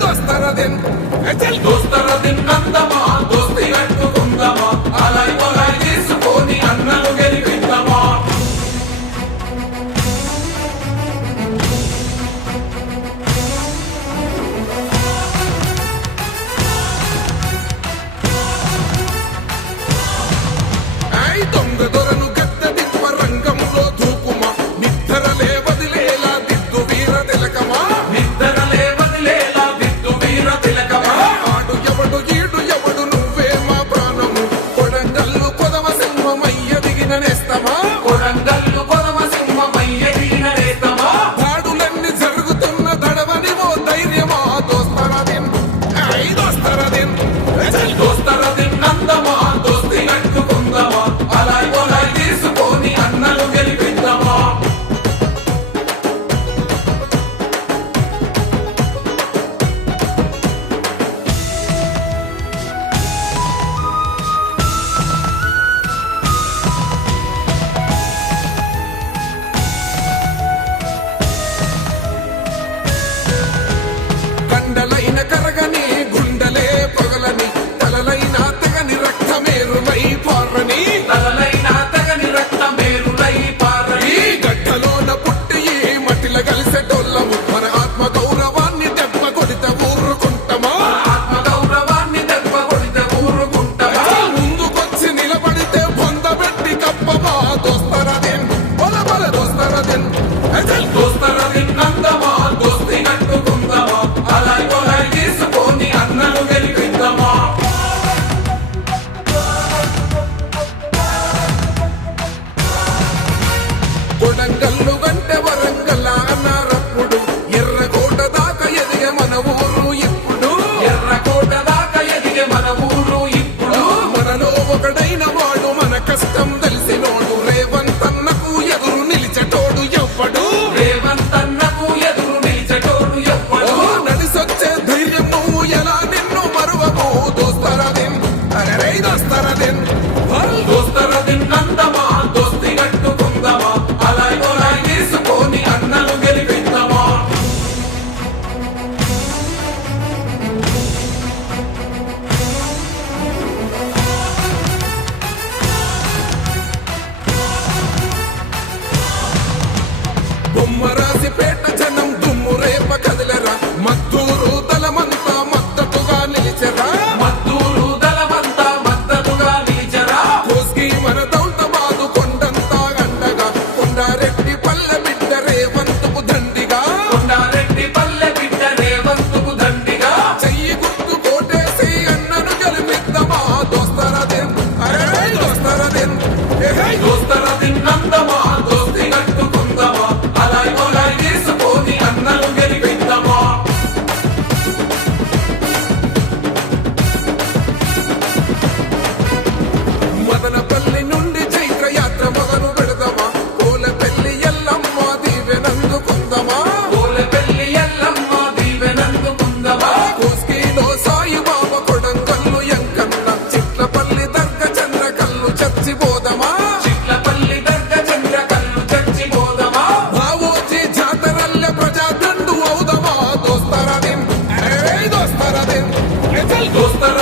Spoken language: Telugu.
దోస్తరదిన్ చల్ దోస్తరదిన్ నందమా దోస్తి కట్టుకుందామా అలాయ్ మొలాయ్ తీసుకొని అన్నలు గెలిపిద్దామా ఐ దొంగ దొరను గద్ద దిప్ప రంగంలో ధూకుమా నిద్రలే వదిలేలా దిద్దు వీర తిలకమా నిద్రలే వదిలేలా దిద్దు వీర తిలకమా ఆడు ఎవడు ఈడు ఎవడు నువ్వే మా ప్రాణము కొడంగల్లు కొదమ సింహమయ్య దిగిన నేస్తమా కొడంగల్లు కొదమ సింహమయ్య దిగిన నేస్తమా దాడులన్నీ జరుగుతున్న దడవని ఓ ధైర్యమా దోస్తరదిన్ ఐ దోస్తరదిన్ దోస్తరదిన్ నందమా దోస్తి కట్టుకుందామా అలాయ్ మొలాయ్ తీసుకొని అన్నలు గెలిపిద్దామా కండలైన కరగని గుండెలే పగలని తలలైన తెగని రక్తమేరులై పారని తలలైన తెగని రక్తమేరులై పారని గడ్డలోన పుట్టి ఈ మట్టిల కలిసెటోళ్ళము మన ఆత్మ గౌరవాన్ని దెబ్బ కొడితే ఊరుకుంటామా ఆత్మ గౌరవాన్ని దెబ్బ కొడితే ఊరుకుంటామా ముందుకొచ్చి నిలబడితే బొందబెట్టి కప్పమా దోస్తరదిన్ బల బల దోస్తరదిన్ దోస్తరదిన్ నందమా దోస్తి కట్టుకుందామా అలాయ్ మొలాయ్ తీసుకొని అన్నలు గెలిపిద్దామా కొడంగల్లు గంటె వరంగల్ అన్నారప్పుడు ఎర్రకోట దాకా ఎదిగే మన ఊరు ఇప్పుడు ఎర్రకోట దాకా ఎదిగే మన ఊరు ఇప్పుడు మనలో ఒకడైన వాడు మన కష్టం తెలిసినోడు రేవంతన్నకు ఎదురు నిలిచటోడు ఎవ్వడు రేవంతన్నకు ఎదురు నిలిచటోడు ఎవ్వడు నడిసొచ్చే ధైర్యం నువ్వు ఎలా నిన్ను మరువకు దోస్తరదిన్ అరే దోస్తరదిన్ దోస్తరదిన్ నందమా దోస్తి కట్టుకుందామా అలాయ్ మొలాయ్ తీసుకొని అన్నలు గెలిపిద్దామా బొమ్మరాసిపేట జనం దుమ్ము రేప కదిలరా మద్దూరు దళమంతా మద్దతుగా నిలిచరా మద్దూరు దళమంతా మద్దతుగా నిలిచరా కోస్గి మన దౌలతాబాదు కొండంతా అండగా కొండారెడ్డి పల్లె బిడ్డ రేవంతుకు దండిగా కొండారెడ్డి పల్లె బిడ్డ రేవంతుకు దండిగా చెయ్యి గుర్తు కోటేసి అన్నను గెలిపిద్దామా దోస్తరదిన్ అరే దోస్తరదిన్ దోస్తరదిన్ నందమా దోస్తి కట్టుకుందామా అలాయ్ మొలాయ్ తీసుకొని అన్నలు గెలిపిద్దామా మదనపల్లి నుండి చైత్ర యాత్ర మొదలు పెడదామా కోలపల్లి ఎల్లమ్మ దీవెనందుకుందామా కోలపల్లి ఎల్లమ్మ దీవెనందుకుందామా కోస్గిలో సాయిబాబా కొడంగల్లు ఎంకన్న చిట్లపల్లి దర్గ చంద్రకల్లు చచ్చిపోదమా చిట్లపల్లి దర్గ చంద్రకల్లు చచ్చిపోదమా బావోజీ జాతరల్లె ప్రజాదండు అవుదమా దోస్తరదిన్ అరే దోస్తరదిన్ దోస్తర